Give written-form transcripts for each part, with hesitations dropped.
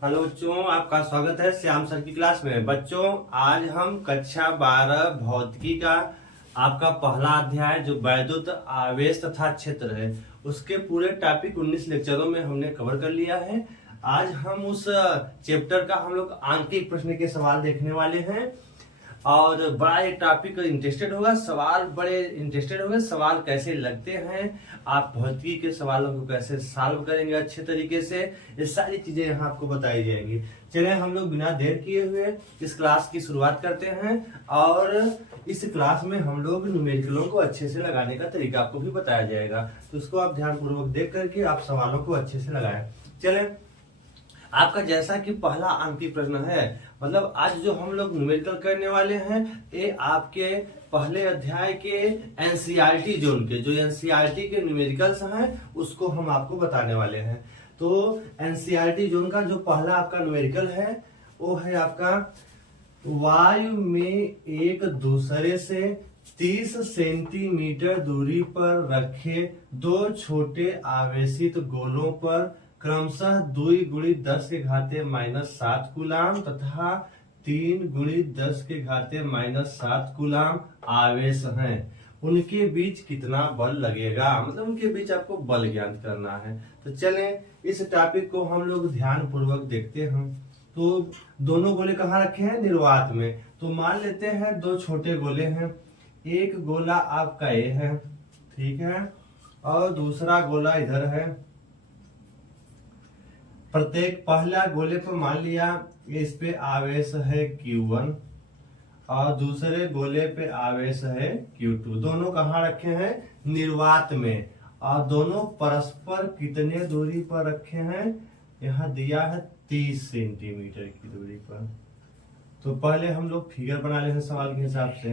Hello बच्चों, आपका स्वागत है श्याम सर की क्लास में। बच्चों, आज हम कक्षा 12 भौतिकी का आपका पहला अध्याय जो वैद्युत आवेश तथा क्षेत्र है, उसके पूरे टॉपिक 19 लेक्चरों में हमने कवर कर लिया है। आज हम उस चैप्टर का हम लोग आंकिक प्रश्न के सवाल देखने वाले हैं और बड़ा ये टॉपिक इंटरेस्टेड होगा। सवाल बड़े इंटरेस्टेड होंगे, सवाल कैसे लगते हैं, आप भौतिकी के सवालों को कैसे सॉल्व करेंगे अच्छे तरीके से, ये सारी चीजें यहाँ आपको बताई जाएंगी। चलिए हम लोग बिना देर किए हुए इस क्लास की शुरुआत करते हैं और इस क्लास में हम लोग न्यूमेरिकलों को अच्छे से लगाने का तरीका आपको भी बताया जाएगा, तो उसको आप ध्यानपूर्वक देख करके आप सवालों को अच्छे से लगाएं। चलें, आपका जैसा कि पहला आंकिक प्रश्न है, मतलब आज जो हम लोग न्यूमेरिकल करने वाले हैं ये आपके पहले अध्याय के एनसीईआरटी जोन के जो एनसीईआरटी के न्यूमेरिकल्स हैं उसको हम आपको बताने वाले हैं। तो एनसीईआरटी जोन का जो पहला आपका न्यूमेरिकल है वो है आपका वायु में एक दूसरे से 30 सेंटीमीटर दूरी पर रखे दो छोटे आवेशित गोलों पर क्रमशः 2 गुणित 10 के घाते -7 कूलाम तथा 3 गुणित 10 के घाते -7 कूलाम आवेश हैं, उनके बीच कितना बल लगेगा, मतलब उनके बीच आपको बल ज्ञात करना है। तो चलें इस टॉपिक को हम लोग ध्यान पूर्वक देखते हैं। तो दोनों गोले कहाँ रखे हैं? निर्वात में। तो मान लेते हैं दो छोटे गोले हैं, एक गोला आपका ये है, ठीक है, और दूसरा गोला इधर है। प्रत्येक पहला गोले पर मान लिया इस पे आवेश है Q1 और दूसरे गोले पे आवेश है Q2। दोनों कहाँ रखे हैं? निर्वात में। और दोनों परस्पर कितने दूरी पर रखे हैं? यहाँ दिया है 30 सेंटीमीटर की दूरी पर। तो पहले हम लोग फिगर बना लेते हैं सवाल के हिसाब से।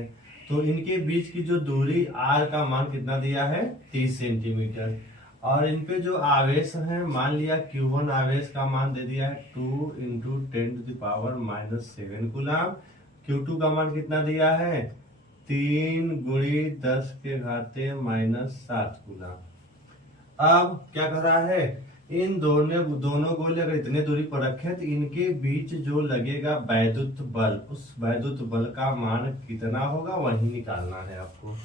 तो इनके बीच की जो दूरी R का मान कितना दिया है? 30 सेंटीमीटर। और इन पे जो आवेश है मान लिया Q1 आवेश का मान दे दिया है 2 × 10⁻⁷ कूलाम। Q2 का मान कितना दिया है? 3 × 10 के घाते -7 कूलाम। अब क्या कर रहा है? इन दोनों गोले अगर इतने दूरी पर रखे तो इनके बीच जो लगेगा वैद्युत बल, उस वैद्युत बल का मान कितना होगा वही निकालना है आपको।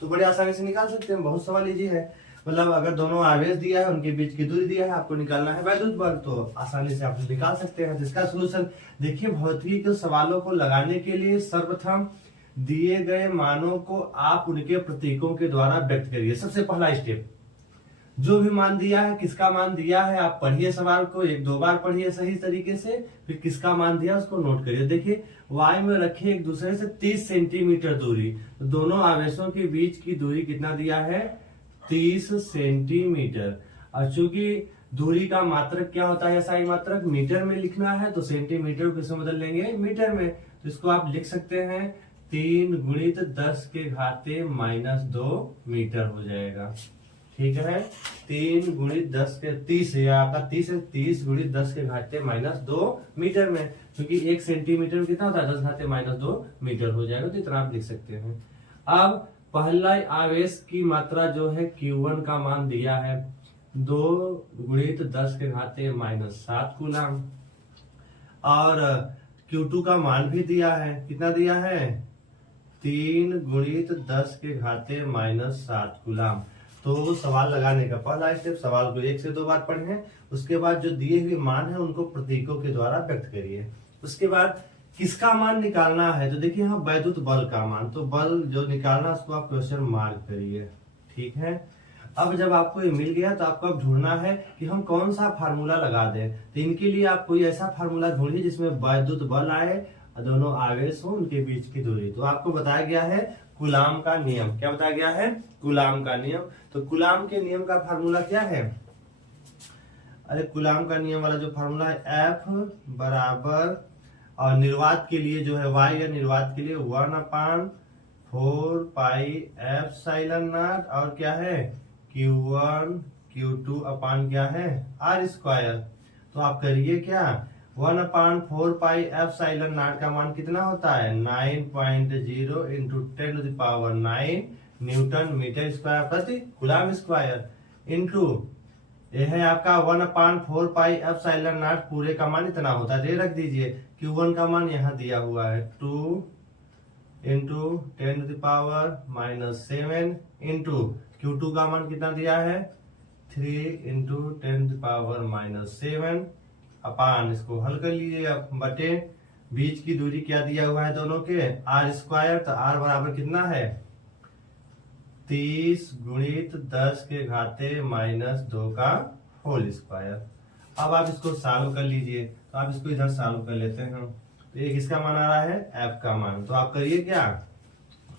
तो बड़े आसानी से निकाल सकते हैं, बहुत सवाल इजी है। मतलब अगर दोनों आवेश दिया है उनके बीच की दूरी दिया है, आपको निकालना है वैद्युत बल, तो आसानी से आप निकाल सकते हैं। इसका सोल्यूशन देखिए, भौतिकी के सवालों को लगाने के लिए सर्वप्रथम दिए गए मानों को आप उनके प्रतीकों के द्वारा व्यक्त करिए। सबसे पहला स्टेप, जो भी मान दिया है, किसका मान दिया है, आप पढ़िए सवाल को, 1-2 बार पढ़िए सही तरीके से, फिर किसका मान दिया उसको नोट करिए। देखिए वायु में रखे एक दूसरे से 30 सेंटीमीटर दूरी, तो दोनों आवेशों के बीच की दूरी कितना दिया है? 30 सेंटीमीटर। और चूंकि दूरी का मात्रक क्या होता है? एसआई मात्रक मीटर में लिखना है, तो सेंटीमीटर को किसमें बदल लेंगे? मीटर में। तो इसको आप लिख सकते हैं 3 × 10 के घाते -2 मीटर हो जाएगा, ठीक है। 3 × 10 के 30 है आपका, 30 है, 30 × 10 के घाते -2 मीटर में, क्योंकि 1 सेंटीमीटर में कितना होता है? 10 घाते -2 मीटर हो जाएगा। तो इतना आप लिख सकते हैं। अब पहला आवेश की मात्रा जो है Q1 का मान दिया है 2 × 10 के घाते -7 कूलाम, और Q2 का मान भी दिया है, कितना दिया है? 3 × 10 के घाते -7 कूलाम। तो सवाल लगाने का पहला स्टेप, सवाल को 1 से 2 बार पढ़ें, उसके बाद जो दिए हुए मान है उनको प्रतीकों के द्वारा व्यक्त करिए। उसके बाद किसका मान निकालना है? तो देखिए यहाँ वैद्युत बल का मान, तो बल जो निकालना उसको आप क्वेश्चन मार्क करिए, ठीक है। अब जब आपको ये मिल गया तो आपको अब ढूंढना है कि हम कौन सा फार्मूला लगा दें। तो इनके लिए आप कोई ऐसा फार्मूला ढूंढिए जिसमें वैद्युत बल आए और दोनों आवेश हो, उनके बीच की दूरी। तो आपको बताया गया है कूलाम का नियम। क्या बताया गया है? कूलाम का नियम। तो कूलाम के नियम का फार्मूला क्या है? अरे कूलाम का नियम वाला जो फार्मूला है, F बराबर, और निर्वात के लिए जो है y या निर्वात के लिए 1/4πε0, और क्या है? Q1 Q2 अपान क्या है? R²। तो आप करिए क्या, 1/4πε0 का मान कितना होता है? 9.0 × 10⁹ न्यूटन मीटर स्क्वायर प्रति कूलाम स्क्वायर, इंटू ये है आपका 1/4πε0 पूरे का मान इतना होता है। ये रख दीजिए। Q1 का मान यहाँ दिया हुआ है 2 इंटू 10⁻⁻7 इंटू Q2 का मान कितना दिया है 3 इंटू 10⁻⁻7 अपान, इसको हल कर लीजिए आप, बटे बीच की दूरी क्या दिया हुआ है दोनों के r²। तो r बराबर कितना है 30 गुणित 10⁻⁻2 का होल स्क्वायर। अब आप इसको सॉल्व कर लीजिए। तो आप इसको इधर सॉल्व कर लेते हैं। तो ये किसका मान आ रहा है f का मान। तो आप करिए क्या,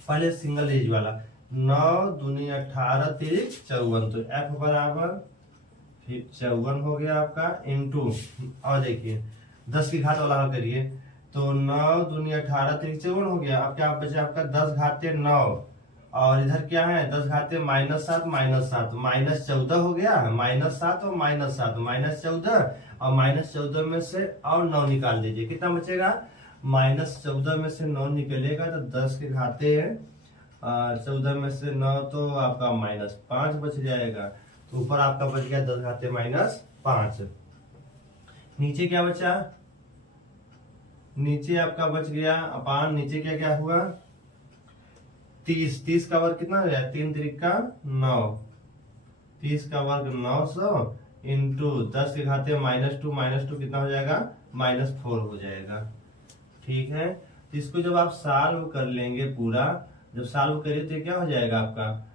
पहले सिंगल एज वाला 9 दूनी 18 तिरिक 54। तो f बराबर 54 हो गया आपका इंटू, और देखिए 10 की घात वाला हल करिए। तो 9 दूनी 18 तिरिक 54 हो गया। अब क्या बचा आपका 10⁻9, और इधर क्या है 10⁻7 -7 -14 हो गया। -7 और -7 -14, और -14 में से और 9 निकाल दीजिए, कितना बचेगा -14 में से 9 निकलेगा तो 10⁻14 में से 9 तो आपका -5 बच जाएगा। तो ऊपर आपका बच गया 10⁻5। नीचे क्या बचा, नीचे आपका बच गया अपान, नीचे क्या क्या हुआ 30 का वर्ग कितना हो गया 3 तिरिक का 9, 30 का वर्ग 900 इंटू 10⁻2 कितना हो जाएगा -4 हो जाएगा। ठीक है, तो इसको जब आप सॉल्व कर लेंगे पूरा, जब सॉल्व करिए तो क्या हो जाएगा आपका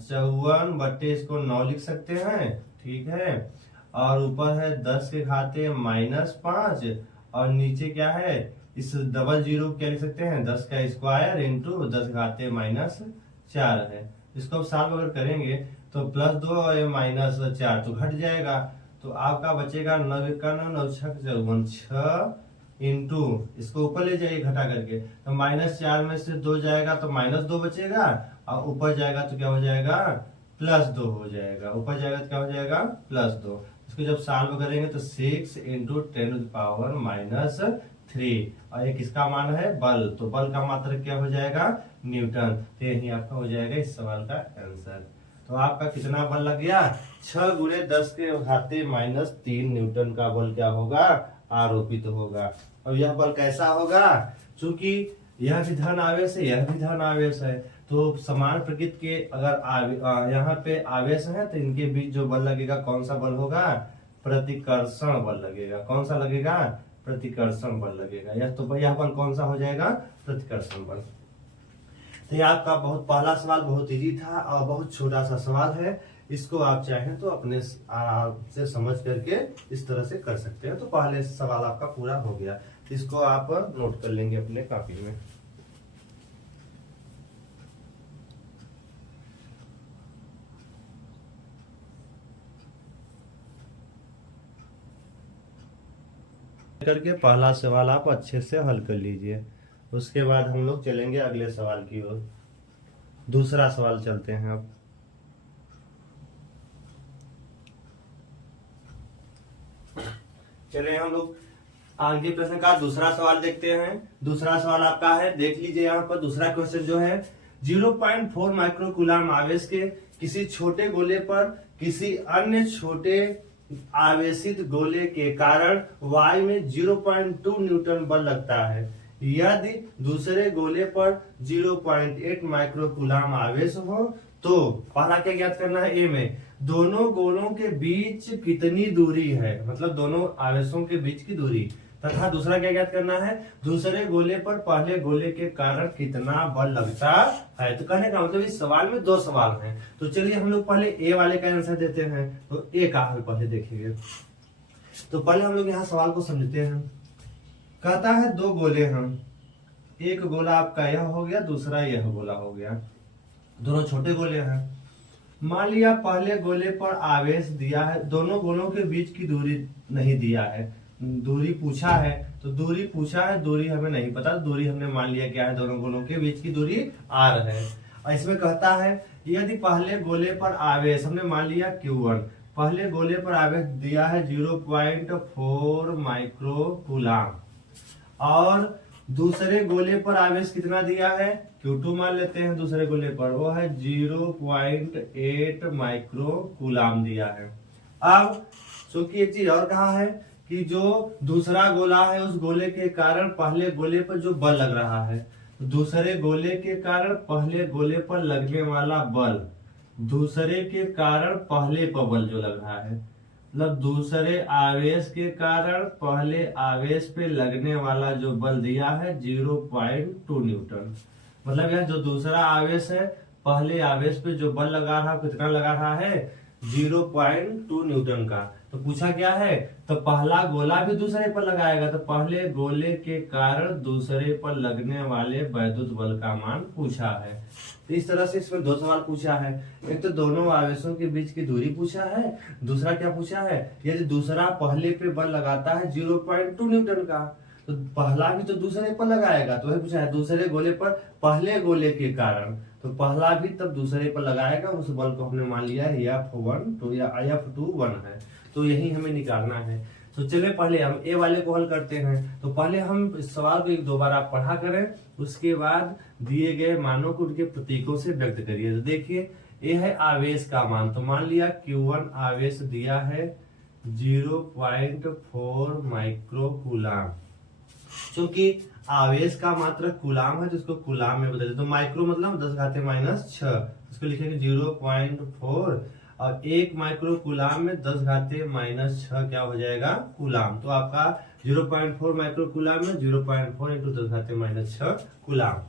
54 बट्टे इसको 9 लिख सकते हैं। ठीक है, और ऊपर है 10⁻5, और नीचे क्या है इस डबल जीरो क्या लिख सकते हैं 10 का स्क्वायर इंटू 10⁻4 है। इसको सॉल्व अगर करेंगे तो +2 और -4 तो घट जाएगा। तो आपका बचेगा 9 का 9 6 54 इंटू, इसको ऊपर ले जाइए घटा करके, तो -4 में से 2 जाएगा तो -2 बचेगा, और ऊपर जाएगा तो क्या हो जाएगा +2 हो जाएगा। ऊपर जाएगा तो क्या हो जाएगा +2। इसको जब सॉल्व करेंगे तो 6 इंटू 10⁻³ और एक इसका मान है बल, तो बल का मात्रक क्या हो जाएगा न्यूटन। तो यही आपका हो जाएगा इस सवाल का आंसर। तो आपका कितना बल लग गया 6 गुणे 10⁻³ न्यूटन का बल क्या होगा आरोपित होगा। और यह बल कैसा होगा, चूंकि यह भी धन आवेश है यह भी धन आवेश है, तो समान प्रकृति के अगर यहाँ पे आवेश है तो इनके बीच जो बल लगेगा कौन सा बल होगा प्रतिकर्षण बल लगेगा। कौन सा लगेगा प्रतिकर्षण बल लगेगा। यह तो यह बल कौन सा हो जाएगा प्रतिकर्षण बल। तो ये आपका बहुत पहला सवाल बहुत इजी था और बहुत छोटा सा सवाल है। इसको आप चाहें तो अपने से समझ करके इस तरह से कर सकते हैं। तो पहले सवाल आपका पूरा हो गया, इसको आप नोट कर लेंगे अपने कॉपी में। करके पहला सवाल आप अच्छे से हल कर लीजिए। उसके बाद हम लोग चलेंगे अगले सवाल की ओर। दूसरा सवाल चलते हैं अब। चलिए हम लोग आगे प्रश्न का दूसरा सवाल देखते हैं। दूसरा सवाल आपका है, देख लीजिए यहाँ पर दूसरा क्वेश्चन जो है 0.4 माइक्रोकूलम आवेश के किसी छोटे गोले पर किसी अन्य छोटे आवेशित गोले के कारण y में 0.2 न्यूटन बल लगता है। यदि दूसरे गोले पर 0.8 माइक्रोकूलम आवेश हो तो पहला क्या ज्ञात करना है, ए में दोनों गोलों के बीच कितनी दूरी है, मतलब दोनों आवेशों के बीच की दूरी, तथा दूसरा क्या ज्ञात करना है दूसरे गोले पर पहले गोले के कारण कितना बल लगता है। तो कहने का मतलब इस सवाल में 2 सवाल हैं। तो चलिए हम लोग पहले ए वाले का आंसर देते हैं। तो ए का हल पहले देखेंगे। तो पहले हम लोग यहाँ सवाल को समझते हैं। कहता है 2 गोले हैं, एक गोला आपका यह हो गया दूसरा यह गोला हो गया, दोनों छोटे गोले हैं। मान लिया पहले गोले पर आवेश दिया है, दोनों गोलों के बीच की दूरी नहीं दिया है, दूरी पूछा है। तो दूरी पूछा है, दूरी हमें नहीं पता, दूरी हमने मान लिया क्या है दोनों गोलों के बीच की दूरी r है। और इसमें कहता है यदि पहले गोले पर आवेश हमने मान लिया Q1, पहले गोले पर आवेश दिया है 0.4 माइक्रोकूलम और दूसरे गोले पर आवेश कितना दिया है Q2 मान लेते हैं, दूसरे गोले पर वो है 0.8 माइक्रोकूलम दिया है। अब क्योंकि एक चीज और कहा है कि जो दूसरा गोला है उस गोले के कारण पहले गोले पर जो बल लग रहा है, दूसरे गोले के कारण पहले गोले पर लगने वाला बल, दूसरे के कारण पहले पर बल जो लग रहा है, मतलब दूसरे आवेश के कारण पहले आवेश पे लगने वाला जो बल दिया है 0.2 न्यूटन। मतलब यह जो दूसरा आवेश है पहले आवेश पे जो बल लगा रहा है कितना लगा रहा है 0.2 न्यूटन का। तो पूछा क्या है, तो पहला गोला भी दूसरे पर लगाएगा, तो पहले गोले के कारण दूसरे पर लगने वाले वैद्युत बल का मान पूछा है। तो इस तरह से इसमें दो सवाल पूछा है, एक तो दोनों आवेशों के बीच की दूरी पूछा है, दूसरा क्या पूछा है, यदि दूसरा पहले पे बल लगाता है 0.2 न्यूटन का, तो पहला भी तो दूसरे पर लगाएगा, तो वही पूछा है दूसरे गोले पर पहले गोले के कारण, तो पहला भी तब दूसरे पर लगाएगा, उस बल को हमने मान लिया है F1 या F21 है। तो यही हमें निकालना है। तो चलिए पहले हम ए वाले को हल करते हैं। तो पहले हम इस सवाल को एक दो बार आप पढ़ा करें, उसके बाद दिए गए मानों को उनके प्रतीकों से व्यक्त करिए। तो देखिए ये है आवेश का मान, तो मान लिया Q1 आवेश दिया है 0.4 माइक्रो कूलाम। क्योंकि आवेश का मात्रक कूलाम है तो इसको कूलाम में बदल दे, तो माइक्रो मतलब 10⁻⁶, इसको लिखेंगे 0.4 और 1 माइक्रो कूलाम में 10⁻⁻⁶ क्या हो जाएगा कूलाम। तो आपका 0.4 माइक्रो कूलाम में 0.4 × 10⁻⁶ कूलाम।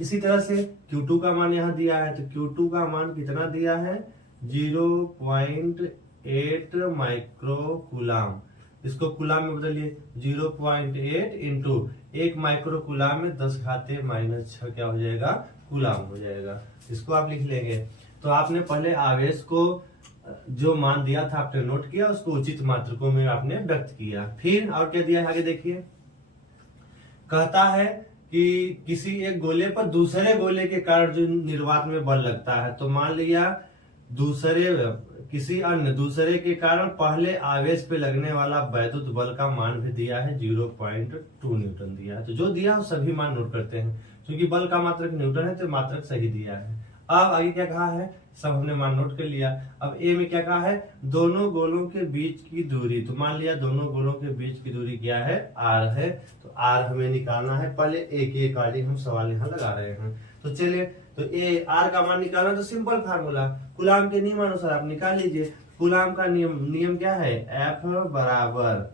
इसी तरह से Q2 का मान यहाँ दिया है, तो Q2 का मान कितना दिया है 0.8 माइक्रो कूलाम। इसको कूलाम में बदलिए 0.8 इंटू 1 माइक्रो कूलाम में 10⁻⁻⁶ क्या हो जाएगा कूलाम हो जाएगा। इसको आप लिख लेंगे। तो आपने पहले आवेश को जो मान दिया था आपने नोट किया, उसको उचित मात्रकों में आपने व्यक्त किया। फिर और क्या दिया है आगे देखिए, कहता है कि किसी एक गोले पर दूसरे गोले के कारण जो निर्वात में बल लगता है, तो मान लिया किसी अन्य दूसरे के कारण पहले आवेश पे लगने वाला वैद्युत बल का मान भी दिया है 0.2 न्यूटन दिया है। तो जो दिया है सभी मान नोट करते हैं, क्योंकि बल का मात्रक न्यूटन है तो मात्रक सही दिया है। अब आगे क्या कहा है, सब हमने मान नोट कर लिया। अब ए में क्या कहा है, दोनों गोलों के बीच की दूरी, तो मान लिया दोनों गोलों के बीच की दूरी क्या है r है, तो r हमें निकालना है। पहले ए के अकॉर्डिंग हम सवाल यहाँ लगा रहे हैं। तो चलिए, तो ए r का मान निकालना, तो सिंपल फार्मूला कूलाम के नियमानुसार आप निकाल लीजिए। कूलाम का नियम क्या है, F बराबर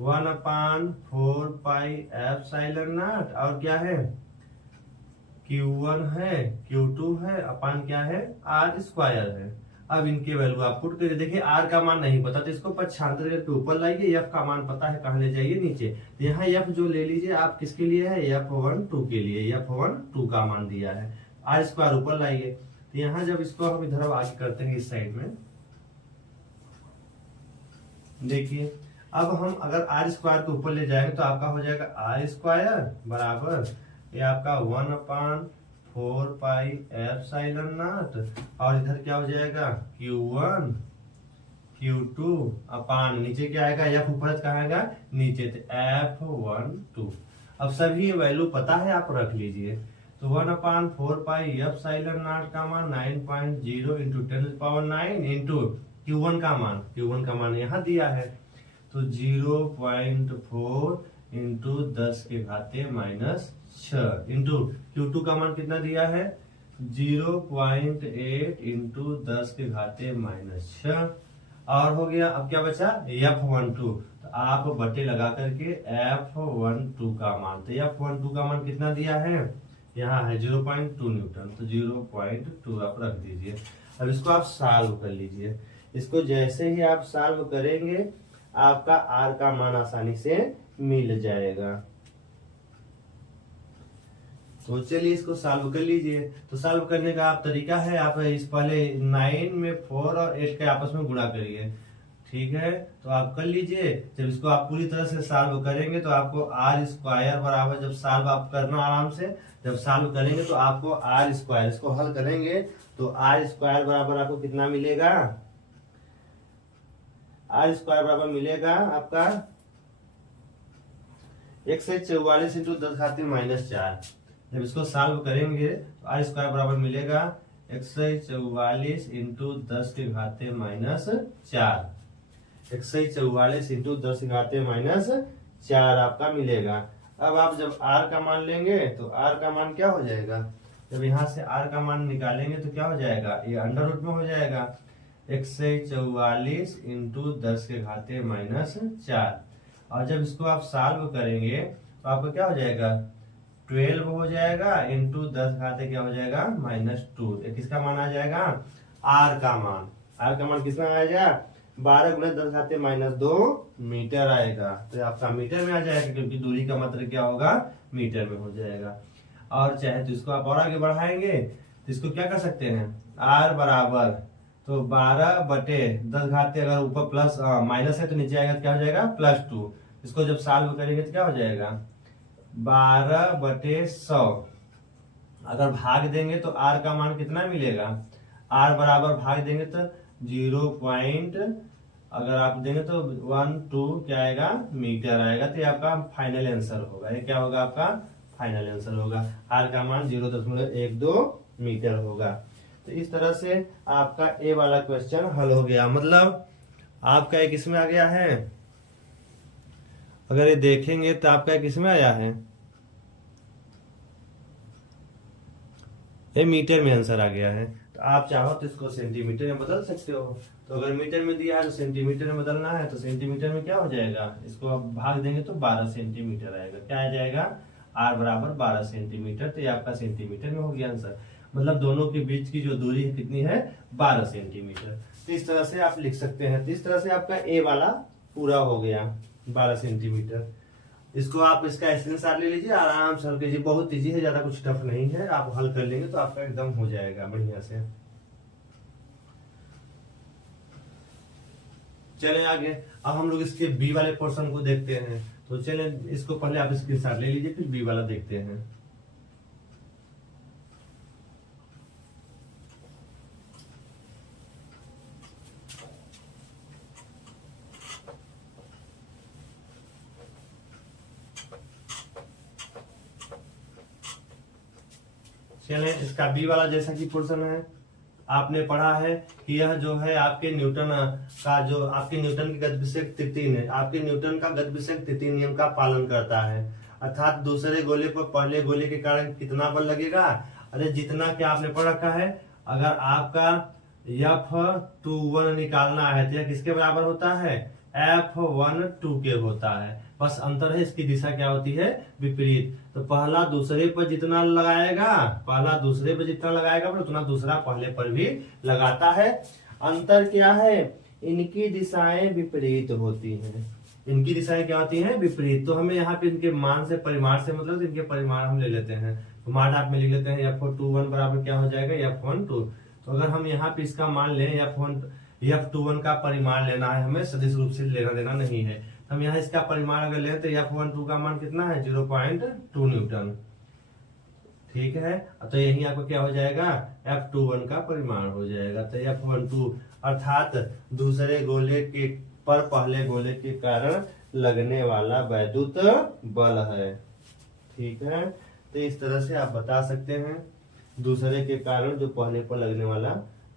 1/4 पाई एप्सिलॉन0, और क्या है Q1 है, Q2 है, अपान क्या है r² है। अब इनके वैल्यू आप पुट करिए। देखिए r का मान नहीं पता तो इसको पक्षांतर करके ऊपर लाइए, f का मान पता है कहाँ ले जाइए नीचे। तो यहाँ f जो ले लीजिए आप किसके लिए है, F12 के लिए, F12 का मान दिया है, r² ऊपर लाइए। तो यहाँ जब इसको हम इधर आगे करते हैं इस साइड में, देखिए अब हम अगर r² को ऊपर ले जाएंगे तो आपका हो जाएगा r² बराबर ये आपका 1/4 पाई एप्सिलॉन0, और इधर क्या हो जाएगा Q1 Q2 अपान नीचे क्या आएगा, f ऊपर कहाँ आएगा नीचे, तो F12। अब सभी वैल्यू पता है आप रख लीजिए। तो 1/4 पाई एप्सिलॉन0 का मान 9.0 इंटू 10⁹ इंटू Q1 का मान यहाँ दिया है, तो 0.4 इंटू 10⁻⁻⁶ इंटू Q2 का मान कितना दिया है 0.8 इंटू 10⁻⁻⁶, और हो गया। अब क्या बचा F12, तो आप बटे लगा करके F12 का मान, तो F12 का मान कितना दिया है यहाँ है 0.2 न्यूटन, तो 0.2 आप रख दीजिए। अब इसको आप सॉल्व कर लीजिए। इसको जैसे ही आप सॉल्व करेंगे आपका r का मान आसानी से मिल जाएगा। तो चलिए इसको सॉल्व कर लीजिए। तो सॉल्व करने का आप तरीका है, आप इस पहले 9 में 4 और 8 के आपस में गुणा करिए, ठीक है। तो आप कर लीजिए। जब इसको आप पूरी तरह से सॉल्व करेंगे तो आपको r² बराबर, जब सॉल्व आप करना आराम से, जब सॉल्व करेंगे तो आपको r², इसको हल करेंगे तो r² बराबर आपको कितना मिलेगा, r² बराबर मिलेगा आपका 144 इंटू 10⁻⁻⁴। जब इसको सॉल्व करेंगे तो r² बराबर मिलेगा 144 इंटू 10 के घाते माइनस 4। 144 इंटू 10 के घाते माइनस 4 आपका मिलेगा। अब आप जब r का मान लेंगे तो r का मान क्या हो जाएगा, जब यहाँ से r का मान निकालेंगे तो क्या हो जाएगा, ये अंडर रूट में हो जाएगा। 144 इंटू 10 के घाते माइनस 4, और जब इसको आप सॉल्व करेंगे तो आपको क्या हो जाएगा, 12 हो जाएगा इंटू 10 घाते क्या हो जाएगा -2। किसका मान आ जाएगा, r का मान। r का मान कितना आएगा, 12 गुणे 10 घाते -2 मीटर आएगा। तो आपका मीटर में आ जाएगा, क्योंकि दूरी का मतलब क्या होगा, मीटर में हो जाएगा। और चाहे तो इसको आप और आगे बढ़ाएंगे तो इसको क्या कर सकते हैं, r बराबर तो 12/10 घाते, अगर ऊपर प्लस माइनस है तो नीचे आएगा तो क्या हो जाएगा +2। इसको जब सॉल्व करेंगे तो क्या हो जाएगा 12/100। अगर भाग देंगे तो r का मान कितना मिलेगा, r बराबर भाग देंगे तो 0. अगर आप देंगे तो 12 क्या आएगा, मीटर आएगा। तो ये आपका फाइनल आंसर होगा। ये क्या होगा, आपका फाइनल आंसर होगा। r का मान 0.12 मीटर होगा। तो इस तरह से आपका ए वाला क्वेश्चन हल हो गया। मतलब आपका एक इसमें आ गया है, अगर ये देखेंगे तो आपका एक इसमें आया है, ये मीटर में आंसर आ गया है। तो आप चाहो तो इसको सेंटीमीटर में बदल सकते हो। तो अगर मीटर में दिया है तो सेंटीमीटर में बदलना है, तो सेंटीमीटर में क्या हो जाएगा, इसको आप भाग देंगे तो 12 सेंटीमीटर आएगा। क्या आ जाएगा, r बराबर 12 सेंटीमीटर। तो ये आपका सेंटीमीटर में हो गया आंसर। मतलब दोनों के बीच की जो दूरी है कितनी है, 12 सेंटीमीटर। तो इस तरह से आप लिख सकते हैं। तो इस तरह से आपका ए वाला पूरा हो गया, 12 सेंटीमीटर। इसको आप इसका स्क्रीनशॉट ले लीजिए, आराम से हल कीजिए। बहुत इजी है, ज्यादा कुछ टफ नहीं है। आप हल कर लेंगे तो आपका एकदम हो जाएगा बढ़िया से। चलें आगे। अब हम लोग इसके बी वाले पोर्शन को देखते हैं। तो चलें, इसको पहले आप स्क्रीनशॉट ले लीजिए, फिर बी वाला देखते हैं। चलें, इसका बी वाला जैसा कि पोर्शन है, आपने पढ़ा है कि यह जो है आपके न्यूटन का जो आपके न्यूटन की गतिविषयक तृतीय है, आपके न्यूटन का गतिविषयक तृतीय नियम का पालन करता है। अर्थात दूसरे गोले पर पहले गोले के कारण कितना बल लगेगा, अरे जितना कि आपने पढ़ रखा है। अगर आपका F21 निकालना है तो यह किसके बराबर होता है, F12 के होता है। बस अंतर है, इसकी दिशा क्या होती है, विपरीत। तो पहला दूसरे पर जितना लगाएगा, पहला दूसरे पर जितना लगाएगा उतना दूसरा पहले पर भी लगाता है। अंतर क्या है, इनकी दिशाएं विपरीत होती हैं। इनकी दिशाएं क्या होती हैं, विपरीत। तो हमें यहाँ पे इनके मान से परिमाण से मतलब इनके परिमाण हम ले लेते हैं। तो मान आप में लिख लेते हैं F21 बराबर क्या हो जाएगा, F12। तो अगर हम यहाँ पे इसका मान लें F21 का परिमाण लेना है, हमें सदिश रूप से लेना देना नहीं है। हम यहाँ इसका परिमाण अगर लें तो F12 का मान कितना है, 0.2 न्यूटन। ठीक है, तो यही आपको क्या हो जाएगा, F21 का परिमाण हो जाएगा। तो F12 अर्थात दूसरे गोले के पर पहले गोले के कारण लगने वाला वैद्युत बल है। ठीक है, तो इस तरह से आप बता सकते हैं दूसरे के कारण जो पहले पर लगने वाला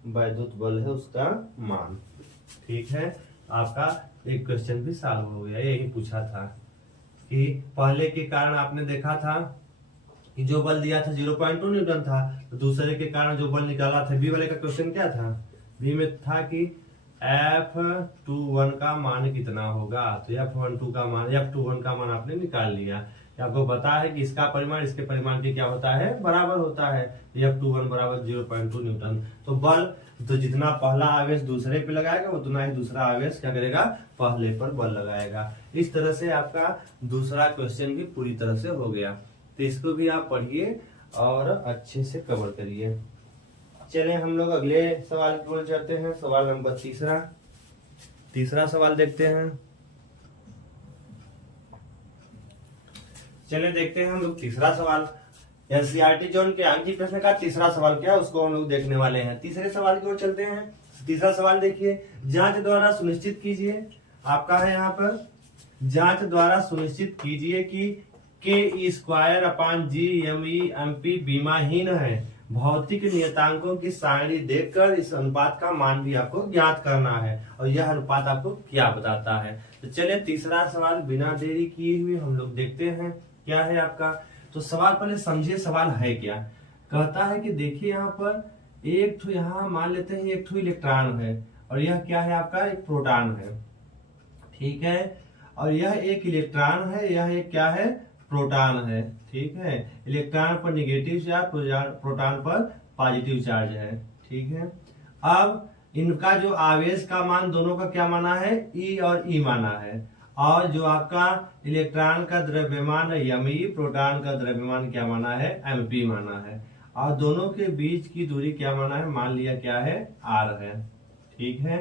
वैद्युत बल है उसका मान। ठीक है, आपका एक क्वेश्चन भी सॉल्व हो गया। यही पूछा था कि पहले के कारण आपने देखा था कि जो बल दिया था 0.2 न्यूटन था, तो दूसरे के कारण जो बल निकाला था। बी वाले का क्वेश्चन क्या था, बी में था कि F21 का मान कितना होगा। तो F12 का मान, F21 का मान आपने निकाल लिया। आपको पता है कि इसका परिमाण इसके परिमाण के क्या होता है, बराबर होता है। F21 बराबर 0.2 न्यूटन। तो बल तो जितना पहला आवेश दूसरे पे लगाएगा उतना ही दूसरा आवेश क्या करेगा, पहले पर बल लगाएगा। इस तरह से आपका दूसरा क्वेश्चन भी पूरी तरह से हो गया। तो इसको भी आप पढ़िए और अच्छे से कवर करिए। चलें हम लोग अगले सवाल की ओर चलते हैं। सवाल नंबर तीसरा सवाल देखते हैं। चलिए देखते हैं हम लोग तीसरा सवाल। एनसीईआरटी जोन के अंकित प्रश्न का तीसरा सवाल क्या है उसको हम लोग देखने वाले हैं। तीसरे सवाल की ओर चलते हैं। तीसरा सवाल देखिए, जांच द्वारा सुनिश्चित कीजिए, आपका है यहाँ पर, जांच द्वारा सुनिश्चित कीजिए कि K² /G MEMP बीमाहीन है। भौतिक नियतांकों की सारणी देखकर इस अनुपात का मान भी आपको ज्ञात करना है और यह अनुपात आपको क्या बताता है। तो चलिए तीसरा सवाल बिना देरी किए हुए हम लोग देखते हैं क्या है आपका। तो सवाल पहले समझिए सवाल है क्या। कहता है कि देखिए यहाँ पर एक ठो यहाँ मान लेते हैं एक ठो इलेक्ट्रॉन है और यह क्या है आपका एक प्रोटॉन है, ठीक है। और यह एक इलेक्ट्रॉन है, यह एक क्या है प्रोटॉन है, ठीक है। इलेक्ट्रॉन पर निगेटिव चार्ज, प्रोटॉन पर पॉजिटिव चार्ज है, ठीक है। अब इनका जो आवेश का मान दोनों का क्या माना है ई और ई माना है और जो आपका इलेक्ट्रॉन का द्रव्यमान है एम ई, प्रोटॉन का द्रव्यमान क्या माना है एम पी माना है और दोनों के बीच की दूरी क्या माना है मान लिया क्या है आर है, ठीक है।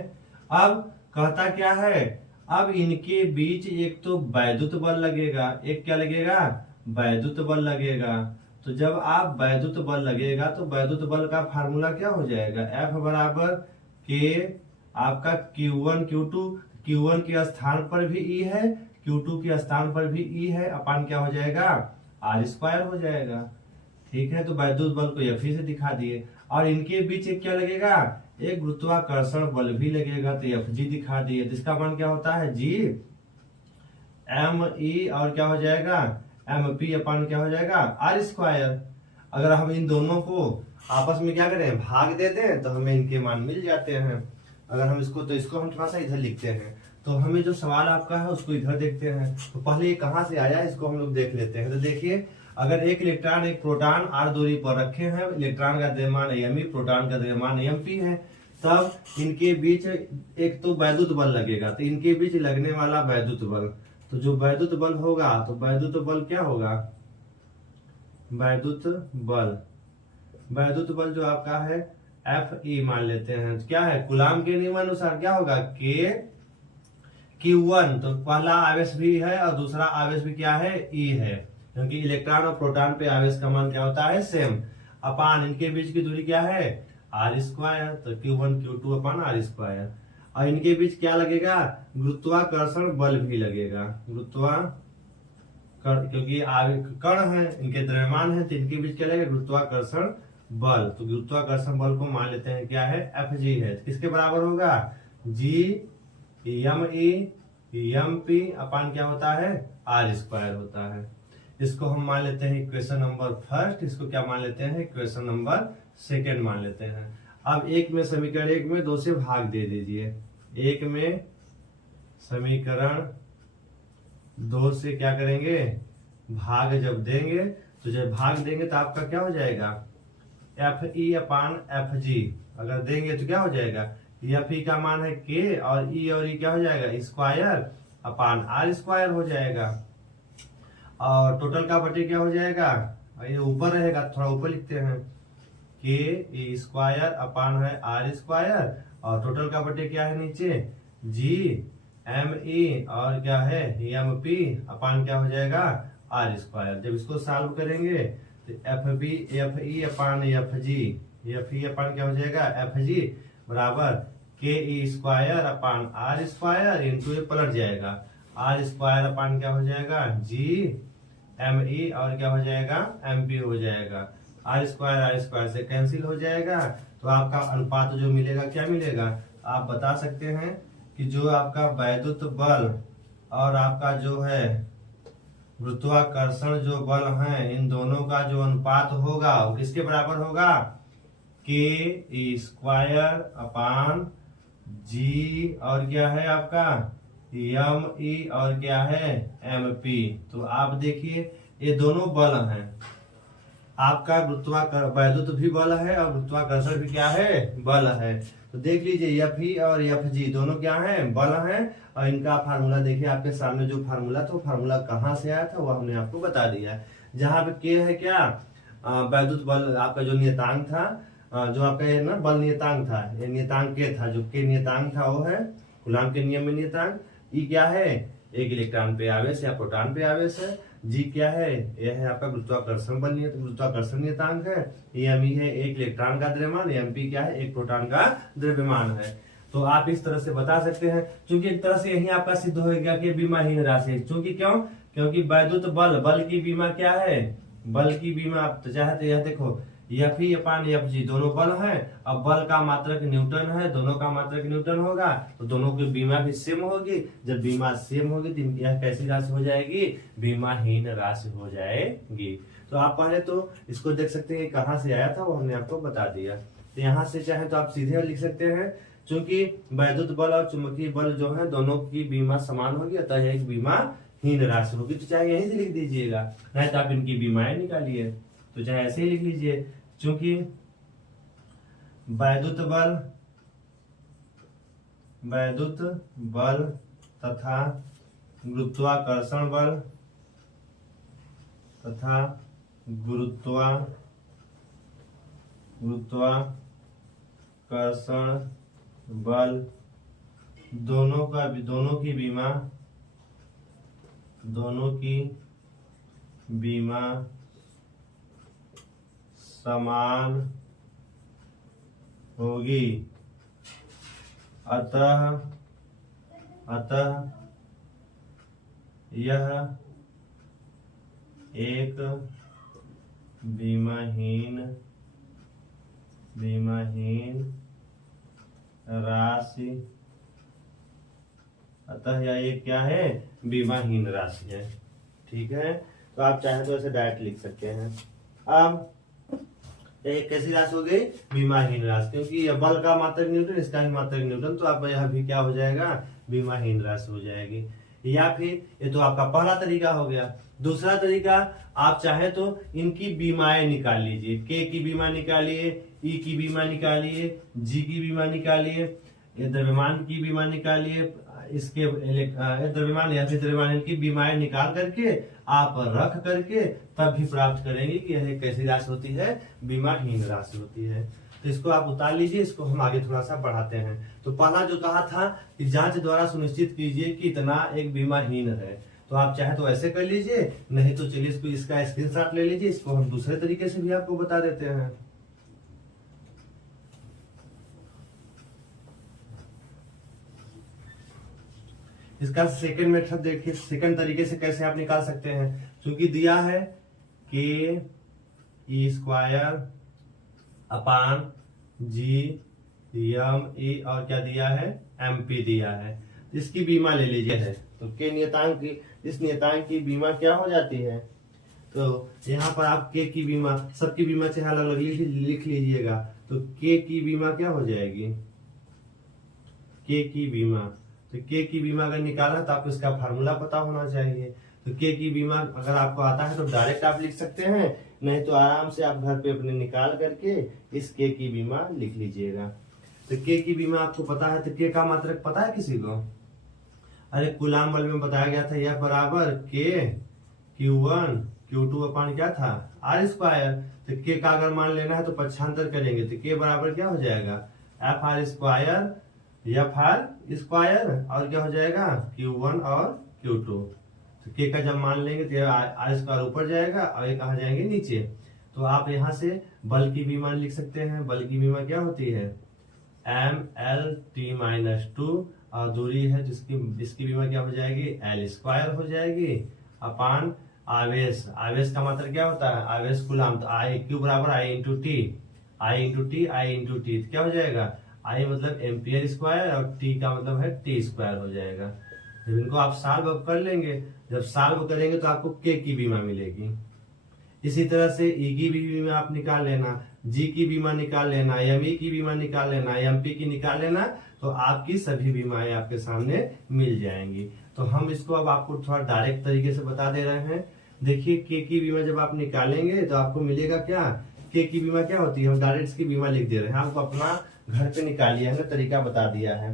अब कहता क्या है अब इनके बीच एक तो वैद्युत बल लगेगा, एक क्या लगेगा वैद्युत बल लगेगा। तो जब आप वैद्युत बल लगेगा तो वैद्युत बल का फार्मूला क्या हो जाएगा F बराबर के आपका Q1 Q2, Q1 के स्थान पर भी E है, Q2 के स्थान पर भी E है, अपान क्या हो जाएगा R स्क्वायर हो जाएगा, ठीक है। तो वैद्युत बल को F से दिखा दिए और इनके बीच एक क्या लगेगा एक गुरुत्वाकर्षण बल भी लगेगा तो Fg दिखा दिए। तो इसका मान क्या होता है G ME और क्या हो जाएगा MP अपान क्या हो जाएगा R स्क्वायर। अगर हम इन दोनों को आपस में क्या करें भाग दे दें तो हमें इनके मान मिल जाते हैं। अगर हम इसको तो इसको हम थोड़ा सा इधर लिखते हैं तो हमें जो सवाल आपका है उसको इधर देखते हैं। तो पहले ये कहाँ से आया इसको हम लोग देख लेते हैं। तो देखिए अगर एक इलेक्ट्रॉन एक प्रोटॉन r दूरी पर रखे हैं, इलेक्ट्रॉन का द्रव्यमान एम, प्रोटॉन का द्रव्यमान एम पी है, तब इनके बीच एक तो वैद्युत बल लगेगा। तो इनके बीच लगने वाला वैद्युत बल, तो जो वैद्युत बल होगा तो वैद्युत बल क्या होगा वैद्युत बल जो आपका है Fe मान लेते हैं क्या है कूलाम के नियमानुसार क्या होगा K Q1। तो पहला आवेश भी है और दूसरा आवेश भी क्या है E है, क्योंकि इलेक्ट्रॉन और प्रोटॉन पे आवेश का मान क्या होता है सेम, अपान इनके बीच की दूरी क्या है R स्क्वायर। तो Q1 Q2 अपान R स्क्वायर। और इनके बीच क्या लगेगा गुरुत्वाकर्षण बल भी लगेगा, क्योंकि कण है इनके द्रव्यमान है तो इनके बीच क्या लगेगा गुरुत्वाकर्षण बल। तो गुरुत्वाकर्षण बल को मान लेते हैं क्या है Fg है। किसके बराबर होगा G M अपान क्या होता है R स्क्वायर होता है। इसको हम मान लेते हैं इक्वेशन नंबर फर्स्ट, इसको क्या मान लेते हैं इक्वेशन नंबर सेकेंड मान लेते हैं। अब एक में समीकरण एक में 2 से भाग दे दीजिए, एक में समीकरण 2 से क्या करेंगे भाग जब देंगे तो जब भाग देंगे तो आपका क्या हो जाएगा Fe अपान Fg। अगर देंगे तो क्या हो जाएगा Fe का मान है K और E क्या हो जाएगा स्क्वायर अपान R स्क्वायर हो जाएगा और टोटल का बटे क्या हो जाएगा ये ऊपर रहेगा थोड़ा ऊपर लिखते हैं K स्क्वायर अपान है R स्क्वायर और टोटल का बटे क्या है नीचे G ME और क्या है MP अपान क्या हो जाएगा R स्क्वायर। जब इसको सॉल्व करेंगे तो Fe अपान Fg अपान क्या हो जाएगा Fg बराबर K square upon R square into ये पलट जाएगा R स्क्वायर अपान क्या हो जाएगा G ME और क्या हो जाएगा MP हो जाएगा। R स्क्वायर से कैंसिल हो जाएगा तो आपका अनुपात जो मिलेगा क्या मिलेगा आप बता सकते हैं कि जो आपका वैद्युत बल और आपका जो है गुरुत्वाकर्षण जो बल है इन दोनों का जो अनुपात होगा वो किसके बराबर होगा K स्क्वायर अपान G और क्या है आपका ME और क्या है MP। तो आप देखिए ये दोनों बल हैं, आपका वैद्युत भी बल है और गुरुत्वाकर्षण भी क्या है बल है। तो देख लीजिए Fe और Fg दोनों क्या हैं बल हैं और इनका फार्मूला देखिए आपके सामने जो फार्मूला था वो फार्मूला कहाँ से आया था वो हमने आपको बता दिया है। जहाँ पे K है क्या वैद्युत बल आपका जो नियतांक था जो आपका ये ना बल नियतांक था, ये नियतांक K था, जो K नियतांक था वो है कूलाम के नियम में नियतांक। E क्या है एक इलेक्ट्रॉन पे आवेश या प्रोटॉन पे आवेश है। G क्या है यह है आपका गुरुत्वाकर्षण बल गुरुत्वाकर्षण नियतांक है। ME है एक इलेक्ट्रॉन का द्रव्यमान, MP क्या है एक प्रोटॉन का द्रव्यमान है। तो आप इस तरह से बता सकते हैं, क्योंकि एक तरह से यही आपका सिद्ध हो गया कि बीमाहीन राशि, क्योंकि क्योंकि वैद्युत बल की बीमा क्या है बल की बीमा आप तो चाहे तो यह देखो F E upon F G दोनों बल है। अब बल का मात्रक न्यूटन है, दोनों का मात्रक न्यूटन होगा तो दोनों की बीमा भी सेम होगी। जब बीमा सेम होगी तो यह कैसी राशि हो जाएगी, बीमाहीन राशि हो जाएगी। तो आप पहले तो इसको देख सकते हैं कहाँ से आया था वो हमने आपको बता दिया। तो यहाँ से चाहे तो आप सीधे लिख सकते हैं, क्योंकि वैद्युत बल और चुंबकीय बल जो है दोनों की बीमा समान होगी, अतः एक बीमाहीन राशि होगी। तो चाहे यहीं से लिख दीजिएगा, नहीं तो आप इनकी बीमाएं निकालिए, तो चाहे ऐसे ही लिख लीजिए। क्योंकि वैद्युत बल तथा गुरुत्वाकर्षण बल तथा गुरुत्वाकर्षण बल दोनों की बीमा समान होगी, अतः यह एक बीमाहीन राशि, अतः यह एक क्या है, बीमाहीन राशि है। ठीक है, तो आप चाहे तो ऐसे डायरेक्ट लिख सकते हैं। अब एक कैसी राशि हो गई, बीमाहीन राशि, क्योंकि यह बल का मात्रक न्यूटन, इसका भी मात्रक न्यूटन, तो आप यह भी क्या हो जाएगा, बीमाहीन राशि हो जाएगी। या फिर ये तो आपका पहला तरीका हो गया। दूसरा तरीका, आप चाहे तो इनकी बीमाएं निकाल लीजिए, के की बीमा निकालिए, ई की बीमा निकालिए, जी की बीमा निकालिए, द्रव्यमान की बीमा निकालिए, इसके द्रव्यमान या फिर द्रव्यमान की बीमाएं निकाल करके आप रख करके तब भी प्राप्त करेंगे कि यह कैसी राशि होती है, बीमाहीन राशि होती है। तो इसको आप उतार लीजिए, इसको हम आगे थोड़ा सा बढ़ाते हैं। तो पहला जो कहा था कि जांच द्वारा सुनिश्चित कीजिए कि इतना एक बीमाहीन है, तो आप चाहे तो ऐसे कर लीजिए, नहीं तो चलिए इसको इसका स्क्रीनशॉट ले लीजिए, इसको हम दूसरे तरीके से भी आपको बता देते हैं। इसका सेकंड मेथड देखिए, सेकंड तरीके से कैसे आप निकाल सकते हैं। क्योंकि दिया है के E square upon G M E और क्या दिया है, एम पी दिया है। इसकी बीमा ले लीजिए है, तो के नियतांक की, इस नियतांक की बीमा क्या हो जाती है, तो यहाँ पर आप के की बीमा, सबकी बीमा चाहे अलग अलग लिख लीजिएगा। तो के की बीमा क्या हो जाएगी, के की बीमा, तो के की बीमा अगर निकालना तो आपको इसका फार्मूला पता होना चाहिए। तो के की बीमा अगर आपको आता है तो डायरेक्ट आप लिख सकते हैं, नहीं तो आराम से आप घर पे अपने निकाल करके इस के की बीमा लिख लीजिएगा। तो के की बीमा आपको पता है, तो के का मात्रक पता है किसी को, अरे कूलाम बल में बताया गया था, यह बराबर के Q1 Q2 अपान क्या था, आर स्क्वायर। तो के का अगर मान लेना है तो पक्षांतर करेंगे, तो के बराबर क्या हो जाएगा, F R square F R square और क्या हो जाएगा Q1 और Q2। तो के का जब मान लेंगे तो आर स्क्वायर ऊपर जाएगा और ये कहाँ जाएंगे, नीचे। तो आप यहाँ से बल की बीमा लिख सकते हैं। बल की बीमा क्या होती है, MLT-2 और दूरी है जिसकी, इसकी बीमा क्या हो जाएगी, एल स्क्वायर हो जाएगी अपान आवेश। आवेश का मतलब क्या होता है, आवेश कूलाम, तो आई क्यू बराबर आई इंटू टी, क्या हो जाएगा, आई मतलब एम्पियर स्क्वायर और टी का मतलब है टी स्क्वायर हो जाएगा। जब इनको आप सॉल्व कर लेंगे, जब सॉल्व करेंगे तो आपको के की बीमा मिलेगी। इसी तरह से ई की भी बीमा आप निकाल लेना, जी की बीमा निकाल लेना, एम ई की बीमा निकाल लेना, एम पी की निकाल लेना, तो आपकी सभी बीमाएं आपके सामने मिल जाएंगी। तो हम इसको अब आपको थोड़ा डायरेक्ट तरीके से बता दे रहे हैं। देखिए के की बीमा जब आप निकालेंगे तो आपको मिलेगा क्या, के की बीमा क्या होती है, हम डायरेक्ट इसकी बीमा लिख दे रहे हैं, आपको अपना घर पे निकालिए, हमने तरीका बता दिया है।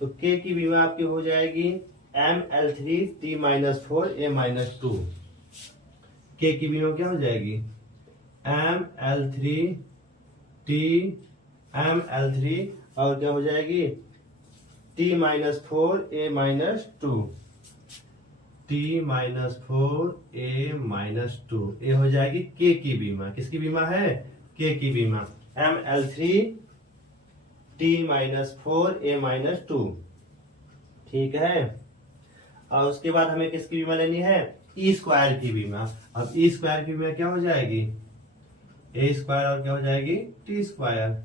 तो के की बीमा आपकी हो जाएगी ML3T-4A-2। के की बीमा क्या हो जाएगी, ML3 और क्या हो जाएगी T-4A-2, T-4A-2 ये हो जाएगी के की बीमा। किसकी बीमा है, के की बीमा, ML3T-4A-2। ठीक है, और उसके बाद हमें किसकी बीमा लेनी है, ई स्क्वायर की बीमा। अब ई स्क्वायर की बीमा क्या हो जाएगी, ए स्क्वायर और क्या हो जाएगी टी स्क्वायर।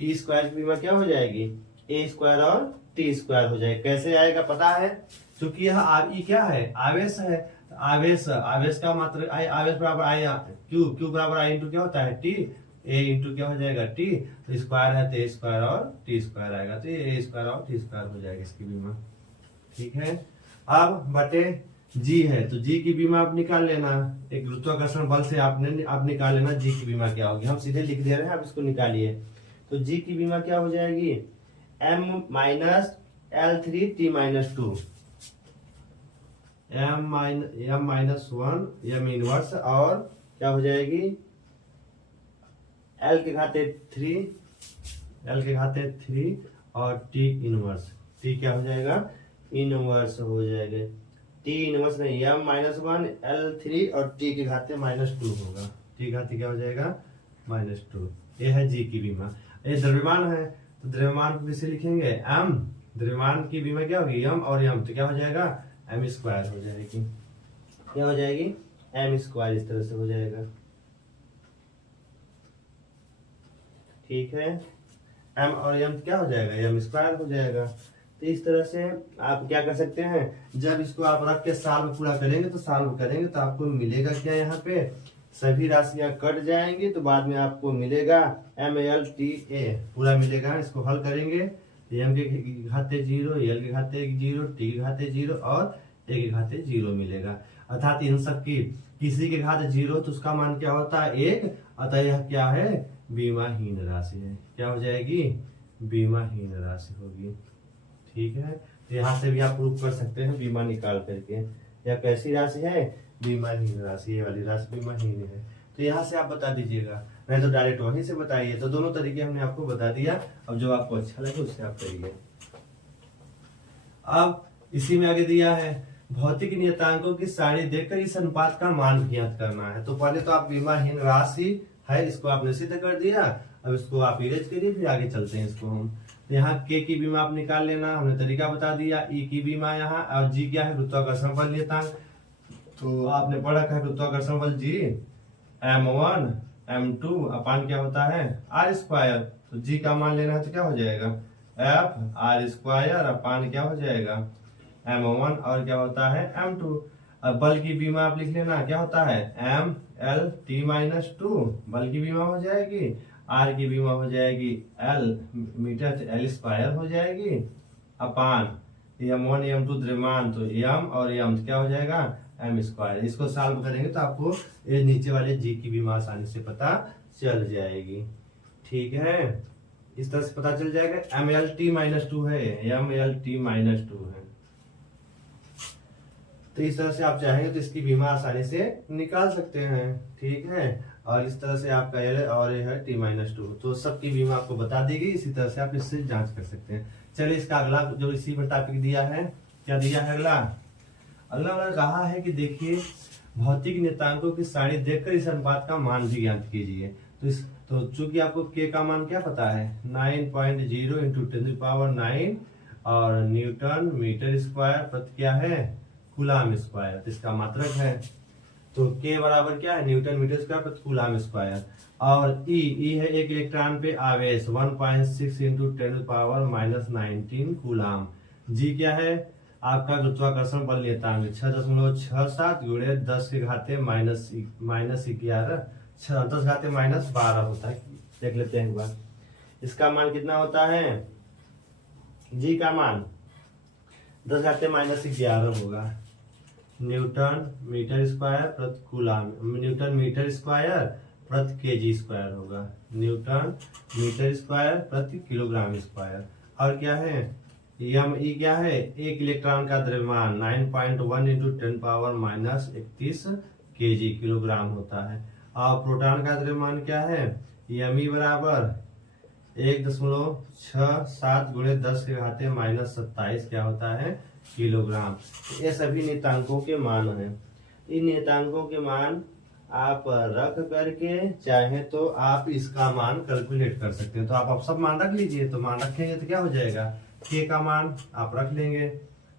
ई स्क्वायर की बीमा क्या हो जाएगी ए स्क्वायर और टी स्क्वायर हो जाएगा। कैसे आएगा पता है, क्योंकि यह ई क्या है आवेश है। आवेश आवेश का मात्र आवेश बराबर आई क्यू, क्यू बराबर आई इंटू क्या होता है टी, ए इंटू क्या हो जाएगा टी, तो स्क्वायर है तो ए स्क्वायर और टी स्क्वायर आएगा, तो ये ए स्क्वायर और टी स्क्वायर हो जाएगा इसकी बीमा। ठीक है, अब बटे जी है तो जी की बीमा आप निकाल लेना। एक गुरुत्वाकर्षण बल से आप निकाल लेना जी की बीमा क्या होगी। हम सीधे लिख दे रहे हैं, आप इसको निकालिए। तो जी की बीमा क्या हो जाएगी M minus L3 T minus 2, M minus 1 M inverse और क्या हो जाएगी L के घाते 3 और T इनवर्स। T क्या हो जाएगा इनवर्स हो जाएगा, T इनवर्स नहीं एम माइनस 1 L3 और T के घाते माइनस 2 होगा। T घाते क्या हो जाएगा माइनस 2। ये है जी की बीमा। ये द्रव्यमान है तो द्रव्यमान को किसे लिखेंगे एम, द्रव्यमान की बीमा क्या होगी एम और एम, तो क्या हो जाएगा एम स्क्वायर हो जाएगी। क्या हो जाएगी एम स्क्वायर, इस तरह से हो जाएगा। ठीक है, एम और एम क्या हो जाएगा एम स्क्वायर हो जाएगा। तो इस तरह से आप क्या कर सकते हैं, जब इसको आप रख के सॉल्व पूरा करेंगे तो सॉल्व करेंगे तो आपको मिलेगा क्या, यहाँ पे सभी राशियां कट जाएंगी तो बाद में आपको मिलेगा MLTA पूरा मिलेगा। इसको हल करेंगे एम के घाते 0, एल के घाते 0, टी के घाते 0 और ए के घाते 0 मिलेगा। अर्थात इन सब की किसी के घाते 0 तो उसका मान क्या होता है 1, अतः यह क्या है बीमाहीन राशि है। क्या हो जाएगी बीमाहीन राशि होगी। ठीक है, तो यहाँ से भी आप प्रूव कर सकते हैं बीमा निकाल करके। यह कैसी राशि है बीमाहीन राशि, ये वाली राशि बीमाहीन है। तो यहाँ से आप बता दीजिएगा, नहीं तो डायरेक्ट वहीं से बताइए। तो दोनों तरीके हमने आपको बता दिया, अब जो आपको अच्छा लगे उससे आप करिए। अब इसी में आगे दिया है भौतिक नियतांकों की सारणी देखकर इस अनुपात का मान ज्ञात करना है। तो पहले तो आप बीमाहीन राशि है इसको आपने सिद्ध कर दिया, अब इसको आप इरेज करिए, फिर आगे चलते हैं इसको हम। यहाँ के की बीमा आप निकाल लेना, हमने तरीका बता दिया। ई की बीमा यहाँ, और जी क्या है गुरुत्वाकर्षण बल नियतांक। तो आपने पढ़ा है गुरुत्वाकर्षण बल जी M1 M2 अपान क्या होता है R स्क्वायर। तो जी का मान लेना है तो क्या हो जाएगा F R स्क्वायर अपान क्या हो जाएगा M1 और क्या होता है M2। अब बल की बीमा आप लिख लेना, क्या होता है M L T माइनस 2 बल की बीमा हो जाएगी। R की बीमा हो जाएगी L मीटर L स्क्वायर हो जाएगी अपान M1 M2 द्रव्यमान, तो M और M क्या हो जाएगा एम स्क्वायर। इसको सॉल्व करेंगे तो आपको ये नीचे वाले जी की बीमा आसानी से पता चल जाएगी। ठीक है, इस तरह से पता चल जाएगा। MLT माइनस 2 है, MLT माइनस 2 है। तो इस तरह से आप चाहेंगे तो इसकी बीमा आसानी से निकाल सकते हैं। ठीक है, और इस तरह से आपका L और ये है T माइनस 2, तो सबकी बीमा आपको बता दी गई। इसी तरह से आप इससे जांच कर सकते हैं। चलिए इसका अगला जो इसी पर टॉपिक दिया है, क्या दिया है अगला वाला कहा है कि देखिए भौतिक नियतांकों की सारणी देखकर इस अनुपात का मान भी ज्ञात कीजिए। तो चूंकि आपको के का मान क्या पता है 9.0 इंटू 10⁹ और न्यूटन मीटर स्क्वायर प्रति क्या है कूलाम स्क्वायर, तो इसका मात्रक है। तो के बराबर क्या है न्यूटन मीटर स्क्वायर प्रति कूलाम स्क्वायर। और ई है एक इलेक्ट्रॉन पे आवेश 1.6 इंटू 10⁻⁻19 कूलाम। जी क्या है आपका गुरुत्वाकर्षण बल नियतांक 6.67 गुणे 10 के घाते माइनस 11 10 घाते माइनस 12 होता है। देख लेते हैं एक बार इसका मान कितना होता है। जी का मान 10 घाते माइनस 11 होगा। न्यूटन मीटर स्क्वायर प्रति कूलाम, न्यूटन मीटर स्क्वायर प्रति केजी स्क्वायर होगा, न्यूटन मीटर स्क्वायर प्रति किलोग्राम स्क्वायर। और क्या है एम ई क्या है एक इलेक्ट्रॉन का द्रव्यमान 9.1 इंटू 10⁻⁻31 केजी किलोग्राम होता है। और प्रोटॉन का द्रव्यमान क्या है एम ई बराबर 1.67 गुणे 10 के घाते -27 क्या होता है किलोग्राम। ये सभी नियतांकों के मान हैं। इन नियतांकों के मान आप रख करके चाहे तो आप इसका मान कैलकुलेट कर सकते हैं। तो आप सब मान रख लीजिए, तो मान रखेंगे तो क्या हो जाएगा के का मान आप रख लेंगे।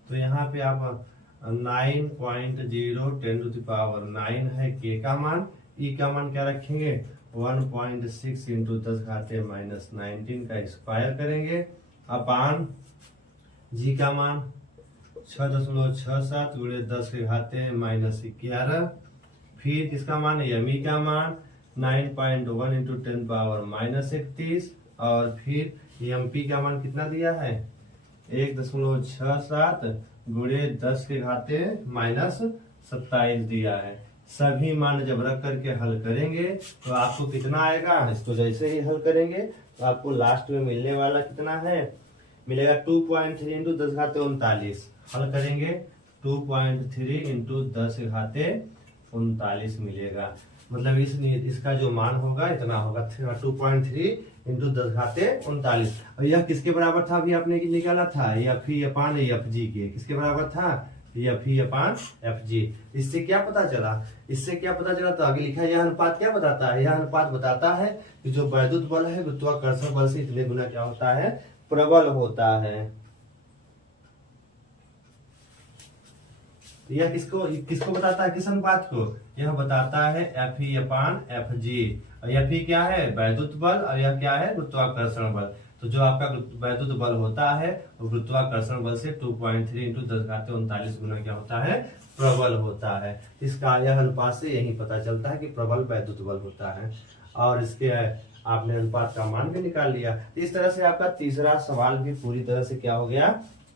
तो यहाँ पे आप 9.0 10⁻9 है के का मान। ई का मान क्या रखेंगे 1.6 इंटू 10⁻⁻19 का स्क्वायर करेंगे अपान जी का मान 6.67 गुणे 10⁻11। फिर किसका मान यमी का मान 9.1 इंटू 10⁻31 और फिर एमपी का मान कितना दिया है 1.67 गुणे 10⁻⁻27 दिया है। सभी मान जब रख करके हल करेंगे तो आपको कितना आएगा, इसको जैसे ही हल करेंगे तो आपको लास्ट में मिलने वाला कितना है, मिलेगा 2.3 इंटू 10⁻39। हल करेंगे 2.3 इंटू 10⁻39 मिलेगा। मतलब इसका जो मान होगा इतना होगा 2.3 इंटू 10⁻39। और यह किसके बराबर था, अभी आपने निकाला था F E upon F G के, किसके बराबर था F E upon F G. इससे क्या पता चला, तो आगे लिखा है यह अनुपात क्या बताता है, यह अनुपात बताता है कि जो वैद्युत बल है गुरुत्वाकर्षण बल से इतने गुना क्या होता है, प्रबल होता है। यह किसको बताता है, किस अनुपात को, यह बताता है F E upon F G. और एफ ई क्या है वैद्युत बल और यह क्या है गुरुत्वाकर्षण बल। तो जो आपका वैद्युत बल होता है वो गुरुत्वाकर्षण बल से 2.3 इंटू 10⁻39 गुना क्या होता है, प्रबल होता है। इसका यह अनुपात से यही पता चलता है कि प्रबल वैद्युत बल होता है। और इसके आपने अनुपात का मान भी निकाल लिया। इस तरह से आपका तीसरा सवाल भी पूरी तरह से क्या हो गया,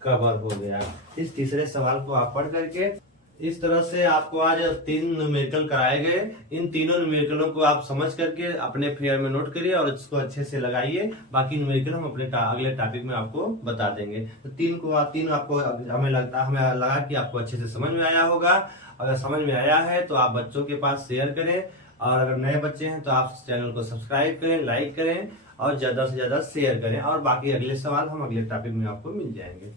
कवर हो गया। इस तीसरे सवाल को आप पढ़ करके इस तरह से आपको आज 3 न्यूमेरिकल कराए गए। इन तीनों न्यूमेरिकलों को आप समझ करके अपने फेयर में नोट करिए और इसको अच्छे से लगाइए। बाकी न्यूमेरिकल हम अपने अगले टॉपिक में आपको बता देंगे। तो तीन आपको हमें लगा कि आपको अच्छे से समझ में आया होगा। अगर समझ में आया है तो आप बच्चों के पास शेयर करें और अगर नए बच्चे हैं तो आप चैनल को सब्सक्राइब करें, लाइक करें और ज्यादा से ज्यादा शेयर करें। और बाकी अगले सवाल हम अगले टॉपिक में आपको मिल जाएंगे।